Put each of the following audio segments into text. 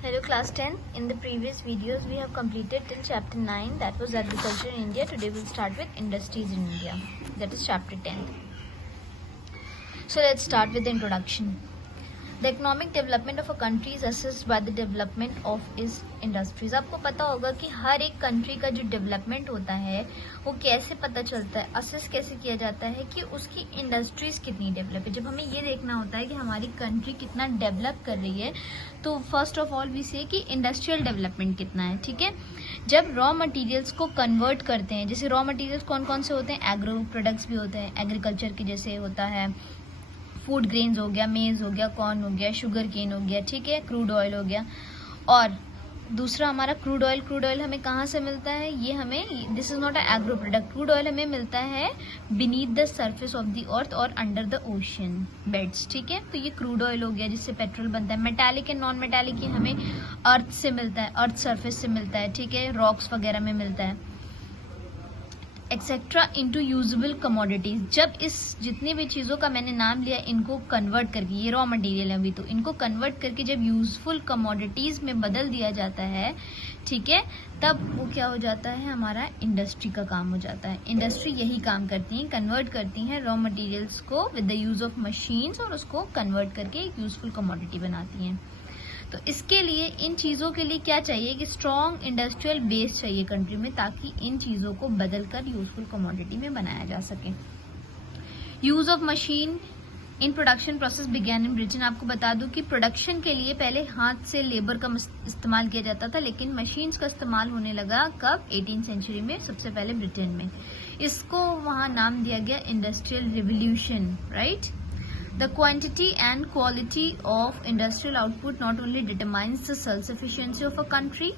Hello class 10. In the previous videos we have completed till chapter 9, that was agriculture in India. Today we'll start with industries in India, that is chapter 10. So let's start with the introduction. The economic development of a country is assessed by the development of its industries. आपको पता होगा कि हर एक country का जो development होता है वो कैसे पता चलता है, असेस कैसे किया जाता है कि उसकी इंडस्ट्रीज कितनी डेवलप है. जब हमें ये देखना होता है कि हमारी कंट्री कितना डेवलप कर रही है तो फर्स्ट ऑफ ऑल वी से कि इंडस्ट्रियल डेवलपमेंट कितना है. ठीक है, जब रॉ मटेरियल्स को कन्वर्ट करते हैं, जैसे रॉ मटेरियल्स कौन कौन से होते हैं, एग्रो प्रोडक्ट्स भी होते हैं, एग्रीकल्चर के जैसे होता है फूड ग्रेन्स हो गया, मेज हो गया, कॉर्न हो गया, शुगर केन हो गया, ठीक है, क्रूड ऑयल हो गया. और दूसरा हमारा क्रूड ऑयल हमें कहाँ से मिलता है, ये हमें, this is not a agro product. Crude oil हमें मिलता है beneath the surface of the earth और अंडर द ओशन बेड्स. ठीक है, तो ये क्रूड ऑयल हो गया जिससे पेट्रोल बनता है. मेटालिक एंड नॉन मेटालिक ये हमें अर्थ से मिलता है, अर्थ सरफेस से मिलता है. ठीक है, रॉक्स वगैरह में मिलता है एक्सेट्रा इनटू यूजेबल कमोडिटीज. जब इस जितनी भी चीज़ों का मैंने नाम लिया इनको कन्वर्ट करके, ये रॉ मटेरियल है अभी, तो इनको कन्वर्ट करके जब यूजफुल कमोडिटीज में बदल दिया जाता है, ठीक है, तब वो क्या हो जाता है, हमारा इंडस्ट्री का काम हो जाता है. इंडस्ट्री यही काम करती है, कन्वर्ट करती हैं रॉ मटेरियल्स को with the use of machines और उसको कन्वर्ट करके एक यूजफुल कमोडिटी बनाती हैं. तो इसके लिए इन चीज़ों के लिए क्या चाहिए कि स्ट्रॉन्ग इंडस्ट्रियल बेस चाहिए कंट्री में, ताकि इन चीज़ों को बदलकर यूजफुल कमोडिटी में बनाया जा सके. Use of machine in production process began in Britain. आपको बता दूं कि प्रोडक्शन के लिए पहले हाथ से लेबर का इस्तेमाल किया जाता था, लेकिन मशीन्स का इस्तेमाल होने लगा कब, 18th सेंचुरी में, सबसे पहले ब्रिटेन में. इसको वहां नाम दिया गया industrial revolution. Right, the quantity and quality of industrial output not only determines the self-sufficiency of a country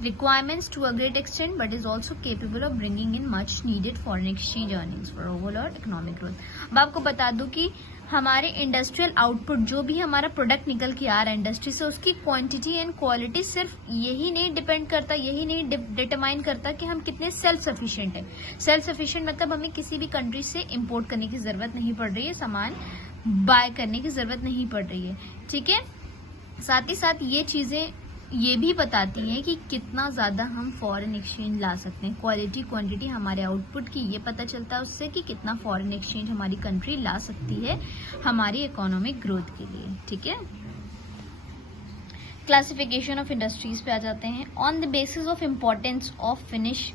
requirements to a great extent, but is also capable of bringing in much needed foreign exchange earnings for overall economic growth. अब आपको बता दूं कि हमारे industrial output, जो भी हमारा product निकल के आ रहा है इंडस्ट्री से, उसकी क्वांटिटी एंड क्वालिटी सिर्फ यही नहीं डिपेंड करता, यही नहीं डिटरमाइन करता कि हम कितने सेल्फ सफिशिएंट हैं. सेल्फ सफिशिएंट मतलब हमें किसी भी कंट्री से इम्पोर्ट करने की जरूरत नहीं पड़ रही है, सामान बाय करने की जरूरत नहीं पड़ रही है. ठीक है, साथ ही साथ ये चीजें ये भी बताती हैं कि कितना ज्यादा हम फॉरेन एक्सचेंज ला सकते हैं. क्वालिटी क्वांटिटी हमारे आउटपुट की ये पता चलता है उससे कि कितना फॉरेन एक्सचेंज हमारी कंट्री ला सकती है हमारी इकोनॉमिक ग्रोथ के लिए. ठीक है, क्लासिफिकेशन ऑफ इंडस्ट्रीज पे आ जाते हैं. On the basis of importance of finish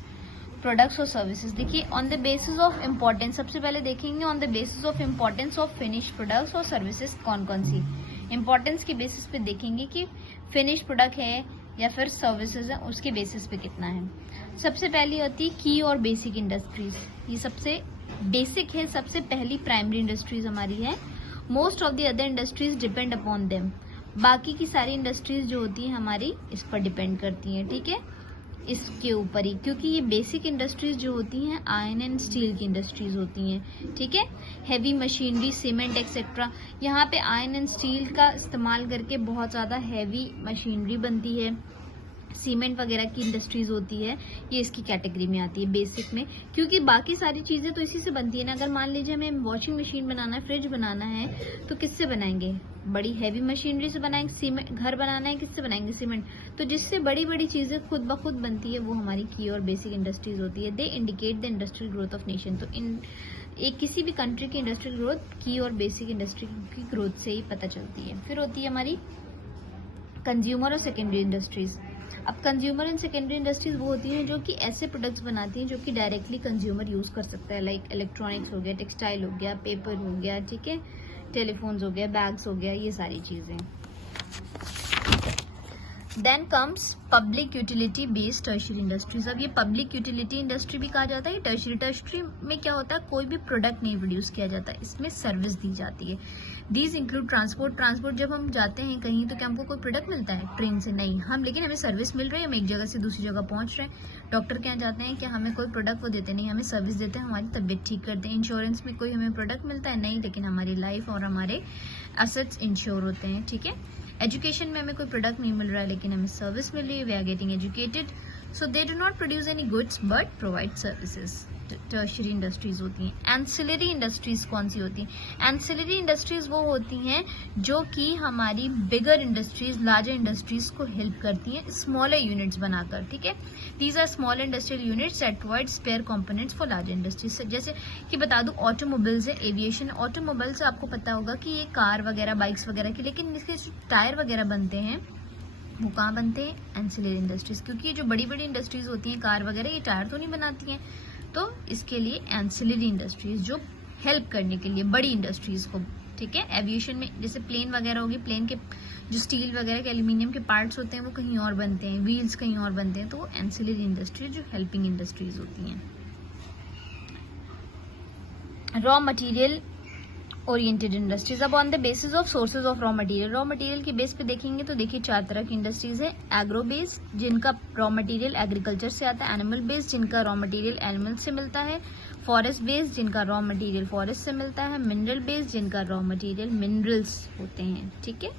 products और सर्विसेज. देखिए, on the basis of importance, सबसे पहले देखेंगे on the basis of importance of finish products और सर्विसेज कौन कौन सी. इम्पोर्टेंस के बेसिस पे देखेंगे कि फिनिश प्रोडक्ट है या फिर सर्विसेज है, उसके बेसिस पे कितना है. सबसे पहली होती है की और बेसिक इंडस्ट्रीज. ये सबसे बेसिक है, सबसे पहली प्राइमरी इंडस्ट्रीज हमारी है. Most of the other industries depend upon them. बाकी की सारी इंडस्ट्रीज जो होती है हमारी इस पर डिपेंड करती हैं. ठीक है, इसके ऊपर ही, क्योंकि ये बेसिक इंडस्ट्रीज जो होती हैं आयरन एंड स्टील की इंडस्ट्रीज होती हैं. ठीक है, हैवी मशीनरी, सीमेंट एक्सेट्रा. यहाँ पे आयरन एंड स्टील का इस्तेमाल करके बहुत ज़्यादा हैवी मशीनरी बनती है. सीमेंट वगैरह की इंडस्ट्रीज होती है, ये इसकी कैटेगरी में आती है बेसिक में, क्योंकि बाकी सारी चीज़ें तो इसी से बनती है ना. अगर मान लीजिए हमें वॉशिंग मशीन बनाना है, फ्रिज बनाना है, तो किससे बनाएंगे, बड़ी हैवी मशीनरी से बनाएंगे. सीमेंट, घर बनाना है, किससे बनाएंगे, सीमेंट. तो जिससे बड़ी बड़ी चीज़ें खुद ब खुद बनती है वो हमारी की और बेसिक इंडस्ट्रीज होती है. They indicate the industrial growth of nation. तो इन एक किसी भी कंट्री की इंडस्ट्रियल ग्रोथ की और बेसिक इंडस्ट्री की ग्रोथ से ही पता चलती है. फिर होती है हमारी कंज्यूमर और सेकेंडरी इंडस्ट्रीज. अब कंज्यूमर एंड सेकेंडरी इंडस्ट्रीज वो होती हैं जो कि ऐसे प्रोडक्ट्स बनाती हैं जो कि डायरेक्टली कंज्यूमर यूज कर सकता है, लाइक इलेक्ट्रॉनिक्स हो गया, टेक्सटाइल हो गया, पेपर हो गया, ठीक है, टेलीफोन्स हो गया, बैग्स हो गया, ये सारी चीजें. Then comes public utility based tertiary industries. अब ये पब्लिक यूटिलिटी इंडस्ट्री भी कहा जाता है. टर्शियरी में क्या होता है, कोई भी प्रोडक्ट नहीं प्रोड्यूस किया जाता, इसमें सर्विस दी जाती है. These include transport. जब हम जाते हैं कहीं तो क्या हमको कोई प्रोडक्ट मिलता है ट्रेन से, नहीं, हम लेकिन हमें सर्विस मिल रही है, हम एक जगह से दूसरी जगह पहुंच रहे हैं. डॉक्टर के यहाँ जाते हैं, क्या हमें कोई प्रोडक्ट वो देते नहीं, हमें सर्विस देते हैं, हमारी तबीयत ठीक करते हैं. इंश्योरेंस में कोई हमें प्रोडक्ट मिलता है नहीं, लेकिन हमारी लाइफ और हमारे एसेट्स इंश्योर होते हैं. ठीक है, एजुकेशन में हमें कोई प्रोडक्ट नहीं मिल रहा है लेकिन हमें सर्विस मिल रही है, we are getting educated. So they do not produce any goods but provide services. Tertiary industries होती हैं। एंसिलरी इंडस्ट्रीज कौन सी होती हैं? एंसिलरी इंडस्ट्रीज वो होती हैं जो कि हमारी बिगर इंडस्ट्रीज, लार्जर इंडस्ट्रीज को हेल्प करती हैं स्मॉलर यूनिट्स बनाकर, ठीक है। These are small industrial units that provide spare components for larger industries. जैसे कि बता दूं, ऑटोमोबाइल्स है, एविएशन। ऑटोमोबाइल से आपको पता होगा कि ये कार वगैरह, बाइक्स वगैरह की, लेकिन इसके टायर वगैरह बनते हैं वो कहाँ बनते हैं? Ancillary industries. क्योंकि ये जो बड़ी बड़ी इंडस्ट्रीज होती हैं, कार वगैरह, ये टायर तो नहीं बनाती हैं, तो इसके लिए एंसिलरी इंडस्ट्रीज जो हेल्प करने के लिए बड़ी इंडस्ट्रीज को, ठीक है। एविएशन में जैसे प्लेन वगैरह होगी, प्लेन के जो स्टील वगैरह के, एल्यूमिनियम के पार्ट्स होते हैं वो कहीं और बनते हैं, व्हील्स कहीं और बनते हैं, तो वो एंसिलरी इंडस्ट्रीज जो हेल्पिंग इंडस्ट्रीज होती हैं। Raw material oriented industries. अब on the basis of sources of raw material के बेस पे देखेंगे तो देखिए 4 तरह की इंडस्ट्रीज है। एग्रो बेस्ड, जिनका रॉ मटेरियल एग्रीकल्चर से आता है। एनिमल बेस्ड, जिनका रॉ मटेरियल एनिमल से मिलता है। फॉरेस्ट बेस्ड, जिनका रॉ मटेरियल फॉरेस्ट से मिलता है। मिनरल बेस्ड, जिनका रॉ मटेरियल मिनरल्स होते हैं, ठीक है।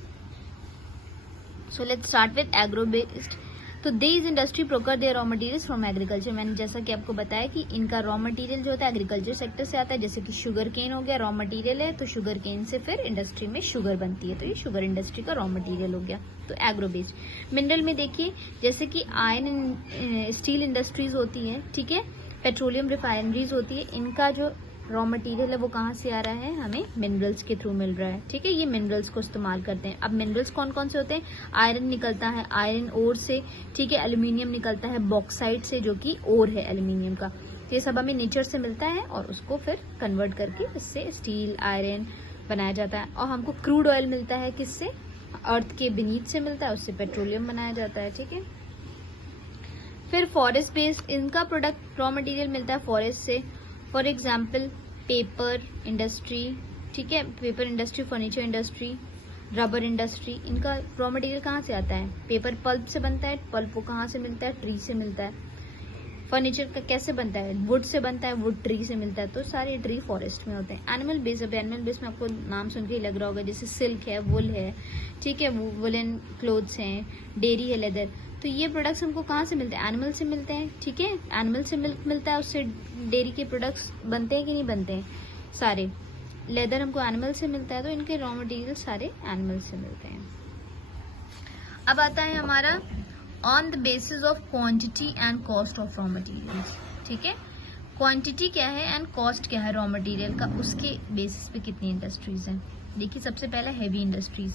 So let's start with agro based. तो these industry procure their raw materials from agriculture. मैंने जैसा कि आपको बताया कि इनका रॉ मटेरियल जो होता है एग्रीकल्चर सेक्टर से आता है। जैसे कि शुगर केन हो गया, रॉ मटेरियल है, तो शुगर केन से फिर इंडस्ट्री में शुगर बनती है, तो ये शुगर इंडस्ट्री का रॉ मटेरियल हो गया, तो एग्रो बेस्ड। मिनरल में देखिए जैसे कि आयरन स्टील इंडस्ट्रीज होती है, ठीक है, पेट्रोलियम रिफाइनरीज होती है, इनका जो रॉ मटेरियल है वो कहाँ से आ रहा है? हमें मिनरल्स के थ्रू मिल रहा है, ठीक है। ये मिनरल्स को इस्तेमाल करते हैं। अब मिनरल्स कौन कौन से होते हैं? आयरन निकलता है आयरन ओर से, ठीक है। एल्यूमिनियम निकलता है बॉक्साइट से, जो कि ओर है एल्यूमिनियम का। तो ये सब हमें नेचर से मिलता है और उसको फिर कन्वर्ट करके इससे स्टील, आयरन बनाया जाता है। और हमको क्रूड ऑयल मिलता है किससे? अर्थ के बीनीथ से मिलता है, उससे पेट्रोलियम बनाया जाता है, ठीक है। फिर फॉरेस्ट बेस्ड, इनका प्रोडक्ट रॉ मटेरियल मिलता है फॉरेस्ट से। फॉर एग्जाम्पल पेपर इंडस्ट्री, ठीक है, paper industry, furniture industry, rubber industry, इनका रॉ मटेरियल कहाँ से आता है? पेपर पल्प से बनता है। पल्प वो कहाँ से मिलता है? ट्री से मिलता है। फर्नीचर का कैसे बनता है? वुड से बनता है, वुड ट्री से मिलता है, तो सारे ट्री फॉरेस्ट में होते हैं। एनिमल बेस, अब एनिमल बेस में आपको नाम सुन के ही लग रहा होगा, जैसे सिल्क है, वुल है, ठीक है, वुलन क्लोथ्स हैं, डेयरी है, लेदर, तो ये प्रोडक्ट्स हमको कहाँ से मिलते हैं? एनिमल से मिलते हैं, ठीक है। एनिमल से मिल्क मिलता है, उससे डेयरी के प्रोडक्ट्स बनते हैं कि नहीं बनते हैं? सारे। लेदर हमको एनिमल से मिलता है, तो इनके रॉ मटेरियल सारे एनिमल से मिलते हैं। अब आता है हमारा on the basis of quantity and cost of raw materials, ठीक है। क्वांटिटी क्या है एंड कॉस्ट क्या है रॉ मटेरियल का, उसके बेसिस पे कितनी इंडस्ट्रीज हैं। देखिए सबसे पहला heavy industries.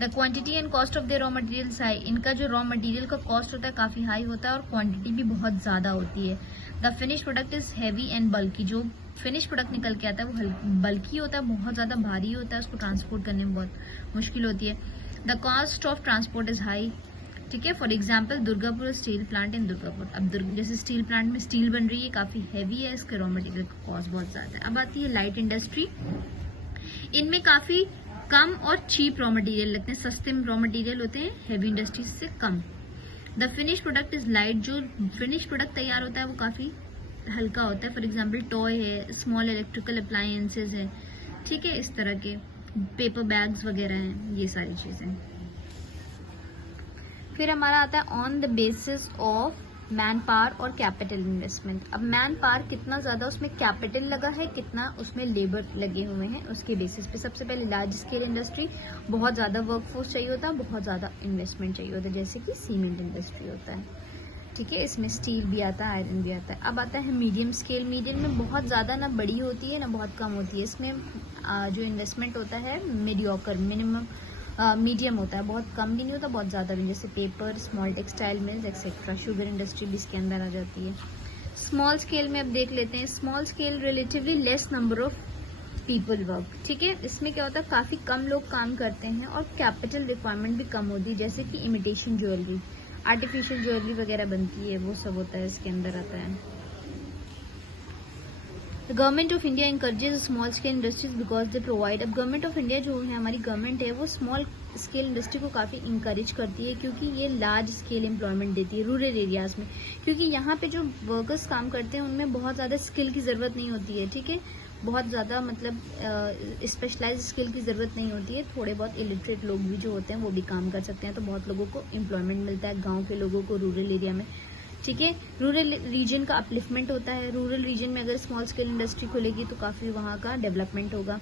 The quantity and cost of the raw materials high, इनका जो रॉ मटेरियल का कॉस्ट होता है काफी हाई होता है और क्वांटिटी भी बहुत ज्यादा होती है। The finish product is heavy and bulky, जो फिनिश प्रोडक्ट निकल के आता है वो बल्की होता है, बहुत ज्यादा भारी होता है, उसको ट्रांसपोर्ट करने में बहुत मुश्किल होती है। The cost of transport is high, ठीक है। For example Durgapur steel plant in Durgapur. अब जैसे स्टील प्लांट में स्टील बन रही है, काफी हैवी है, इसके रॉ मटेरियल का कॉस्ट बहुत ज्यादा है। अब आती है लाइट इंडस्ट्री। इनमें काफी कम और चीप रॉ मटेरियल लगते हैं, सस्ते रॉ मटेरियल होते हैं, हैवी इंडस्ट्रीज से कम। The finish product is light, जो फिनिश प्रोडक्ट तैयार होता है वो काफी हल्का होता है। फॉर एग्जाम्पल टॉय है, स्मॉल इलेक्ट्रिकल अप्लायंसेज है, ठीक है, इस तरह के पेपर बैग्स वगैरह हैं, ये सारी चीजें। फिर हमारा आता है on the basis of man power और कैपिटल इन्वेस्टमेंट। अब मैन पावर कितना ज्यादा उसमें कैपिटल लगा है, कितना उसमें लेबर लगे हुए हैं, उसके बेसिस पे। सबसे पहले लार्ज स्केल इंडस्ट्री, बहुत ज्यादा वर्कफोर्स चाहिए होता है, बहुत ज्यादा इन्वेस्टमेंट चाहिए होता है, जैसे कि सीमेंट इंडस्ट्री होता है, ठीक है। इसमें स्टील भी आता है, आयरन भी आता है। अब आता है मीडियम स्केल। मीडियम में बहुत ज्यादा ना बड़ी होती है ना बहुत कम होती है, इसमें जो इन्वेस्टमेंट होता है मीडियोकर, मिनिमम मीडियम होता है, बहुत कम भी नहीं होता, बहुत ज़्यादा भी, जैसे paper, small textile mills etcetera. Sugar industry भी इसके अंदर आ जाती है। स्मॉल स्केल में अब देख लेते हैं। Small scale relatively less number of people work, ठीक है। इसमें क्या होता है, काफ़ी कम लोग काम करते हैं और कैपिटल रिक्वायरमेंट भी कम होती है, जैसे कि इमिटेशन ज्वेलरी, आर्टिफिशियल ज्वेलरी वगैरह बनती है, वो सब होता है, इसके अंदर आता है। Government of India encourages small scale industries because they provide. अब गवर्नमेंट ऑफ इंडिया जो है, हमारी गवर्नमेंट है, वो स्मॉल स्केल इंडस्ट्री को काफ़ी इंकरेज करती है, क्योंकि ये लार्ज स्केल एम्प्लॉयमेंट देती है रूरल एरियाज में। क्योंकि यहाँ पे जो वर्कर्स काम करते हैं उनमें बहुत ज़्यादा स्किल की ज़रूरत नहीं होती है, ठीक है, बहुत ज़्यादा मतलब स्पेशलाइज स्किल की ज़रूरत नहीं होती है। थोड़े बहुत इलिटरेट लोग भी जो होते हैं वो भी काम कर सकते हैं, तो बहुत लोगों को एम्प्लॉयमेंट मिलता है, गाँव के लोगों को रूरल एरिया में, ठीक है। रूरल रीजन का अपलिफ्टमेंट होता है, रूरल रीजन में अगर स्मॉल स्केल इंडस्ट्री खुलेगी तो काफ़ी वहाँ का डेवलपमेंट होगा।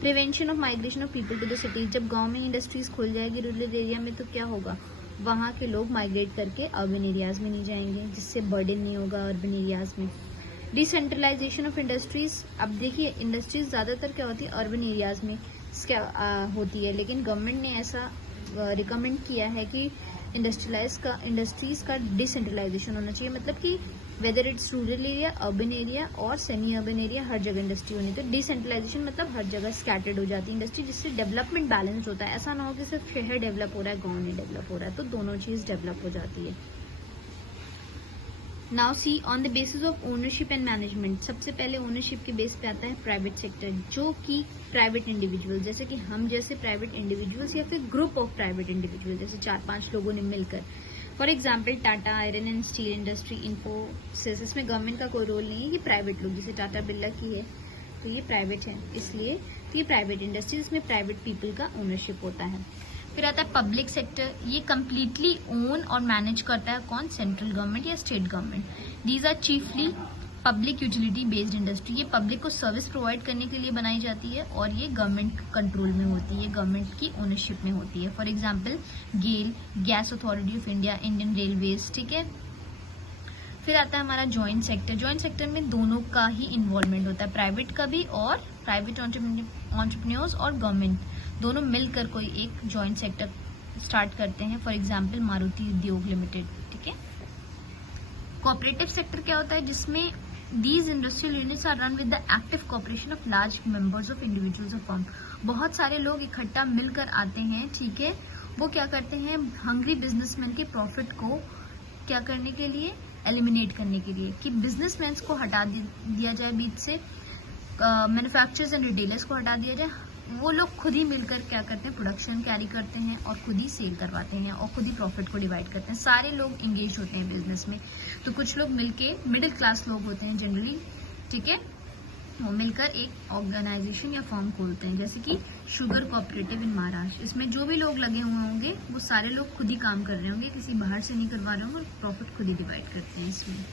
Prevention of migration of people to the cities, जब गांव में इंडस्ट्रीज खुल जाएगी रूरल एरिया में तो क्या होगा, वहाँ के लोग माइग्रेट करके अर्बन एरियाज में नहीं जाएंगे, जिससे बर्डन नहीं होगा अर्बन एरियाज में। डिसेंट्रलाइजेशन ऑफ इंडस्ट्रीज, अब देखिए इंडस्ट्रीज ज़्यादातर क्या होती है अर्बन एरियाज में क्या होती है, लेकिन गवर्नमेंट ने ऐसा रिकमेंड किया है कि इंडस्ट्रीज का डिसेंट्रलाइजेशन होना चाहिए, मतलब कि whether it's rural area, urban area और सेमी अर्बन एरिया, हर जगह इंडस्ट्री होनी। तो डिसेंट्रलाइजेशन मतलब हर जगह स्कैटर्ड हो जाती है इंडस्ट्री, जिससे डेवलपमेंट बैलेंस होता है। ऐसा ना हो कि सिर्फ शहर डेवलप हो रहा है गाँव नहीं डेवलप हो रहा है, तो दोनों चीज डेवलप हो जाती है। Now see on the basis of ownership and management, सबसे पहले ओनरशिप के बेस पे आता है प्राइवेट सेक्टर, जो कि प्राइवेट इंडिविजुअल, जैसे कि हम जैसे प्राइवेट इंडिविजुअल्स या फिर ग्रुप ऑफ प्राइवेट इंडिविजुअल, जैसे 4-5 लोगों ने मिलकर, for example Tata iron and steel industry, Infosys, इसमें गवर्नमेंट का कोई रोल नहीं है, ये प्राइवेट लोग, जैसे टाटा बिरला की है तो ये प्राइवेट है, इसलिए तो ये प्राइवेट इंडस्ट्री, इसमें प्राइवेट पीपल का ओनरशिप होता है। फिर आता है पब्लिक सेक्टर, ये कम्प्लीटली ओन और मैनेज करता है कौन, सेंट्रल गवर्नमेंट या state government. These are chiefly public utility based industry, ये पब्लिक को सर्विस प्रोवाइड करने के लिए बनाई जाती है और ये गवर्नमेंट कंट्रोल में होती है, गवर्नमेंट की ओनरशिप में होती है। For example GAIL, gas authority of India, Indian railways, ठीक है। फिर आता है हमारा जॉइंट सेक्टर, जॉइंट सेक्टर में दोनों का ही इन्वॉल्वमेंट होता है, प्राइवेट का भी और प्राइवेट एंटरप्रेन्योर्स और गवर्नमेंट दोनों मिलकर कोई एक जॉइंट सेक्टर स्टार्ट करते हैं, फॉर एग्जाम्पल मारुति उद्योग लिमिटेड, ठीक है। कोऑपरेटिव सेक्टर क्या होता है, जिसमें these industrial units are run with the active cooperation of large members of individuals of firm, बहुत सारे लोग इकट्ठा मिलकर आते हैं, ठीक है। वो क्या करते हैं, हंग्री बिजनेसमैन के प्रॉफिट को क्या करने के लिए, एलिमिनेट करने के लिए, कि बिजनेसमैन को हटा दिया जाए बीच से, मैन्युफैक्चरर्स एंड रिटेलर्स को हटा दिया जाए, वो लोग खुद ही मिलकर क्या करते हैं, प्रोडक्शन कैरी करते हैं और खुद ही सेल करवाते हैं और खुद ही प्रॉफिट को डिवाइड करते हैं। सारे लोग इंगेज होते हैं बिजनेस में, तो कुछ लोग मिलके, मिडिल क्लास लोग होते हैं जनरली, ठीक है, वो मिलकर एक ऑर्गेनाइजेशन या फर्म खोलते हैं, जैसे कि शुगर कोऑपरेटिव इन महाराष्ट्र। इसमें जो भी लोग लगे हुए होंगे वो सारे लोग खुद ही काम कर रहे होंगे, किसी बाहर से नहीं करवा रहे होंगे, प्रॉफिट खुद ही डिवाइड करते हैं इसमें।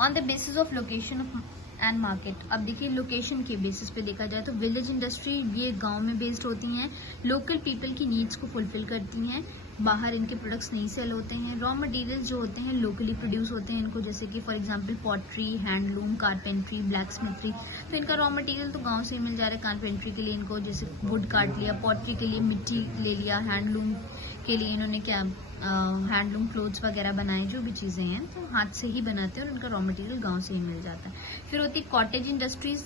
On the basis of location of and market, अब देखिए लोकेशन के बेसिस पे देखा जाए तो विलेज इंडस्ट्री ये गांव में बेस्ड होती हैं, लोकल पीपल की नीड्स को फुलफिल करती हैं, बाहर इनके प्रोडक्ट्स नहीं सेल होते हैं। रॉ मटेरियल्स जो होते हैं लोकली प्रोड्यूस होते हैं इनको, जैसे कि for example pottery, handloom, carpentry, black smithery, तो इनका रॉ मटेरियल तो गांव से ही मिल जा रहा है। कारपेंट्री के लिए इनको जैसे वुड काट लिया, पॉटरी के लिए मिट्टी ले लिया, हैंडलूम के लिए इन्होंने क्या हैंडलूम क्लोथ्स वगैरह बनाए, जो भी चीज़ें हैं तो हाथ से ही बनाते हैं और इनका रॉ मटेरियल गांव से ही मिल जाता है। फिर होती है कॉटेज इंडस्ट्रीज,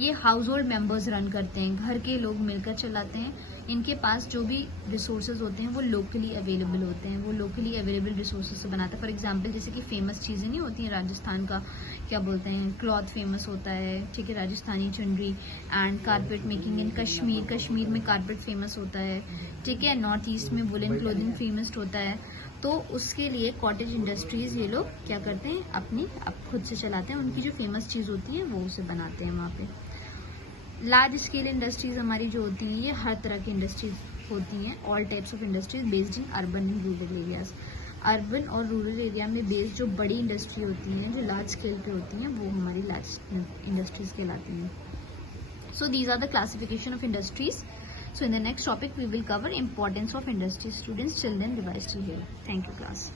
ये हाउस होल्ड मेंबर्स रन करते हैं, घर के लोग मिलकर चलाते हैं, इनके पास जो भी रिसोर्सेज होते हैं वो लोकली अवेलेबल होते हैं, वो लोकली अवेलेबल रिसोर्सेज से बनाते हैं। फॉर एग्जांपल जैसे कि फेमस चीज़ें नहीं होती हैं, राजस्थान का क्या बोलते हैं, क्लॉथ फेमस होता है, ठीक है, राजस्थानी चुनरी, and carpet making in Kashmir, Kashmir में कारपेट फेमस होता है, ठीक है, नॉर्थ ईस्ट में वुलन क्लोथिंग फेमस होता है। तो उसके लिए कॉटेज इंडस्ट्रीज ये लोग क्या करते हैं, अपनी खुद से चलाते हैं, उनकी जो फेमस चीज़ होती है वो उसे बनाते हैं वहाँ पे। लार्ज स्केल इंडस्ट्रीज हमारी जो होती हैं ये हर तरह की इंडस्ट्रीज होती हैं, all types of industries based in urban and rural areas. Urban और रूरल एरिया में बेस्ड जो बड़ी इंडस्ट्री होती हैं, जो लार्ज स्केल पे होती हैं, वो हमारी लार्ज इंडस्ट्रीज कहलाती हैं। So these are the classification of industries. So in the next topic we will cover importance of industry. Students, till then revise till here. Thank you class.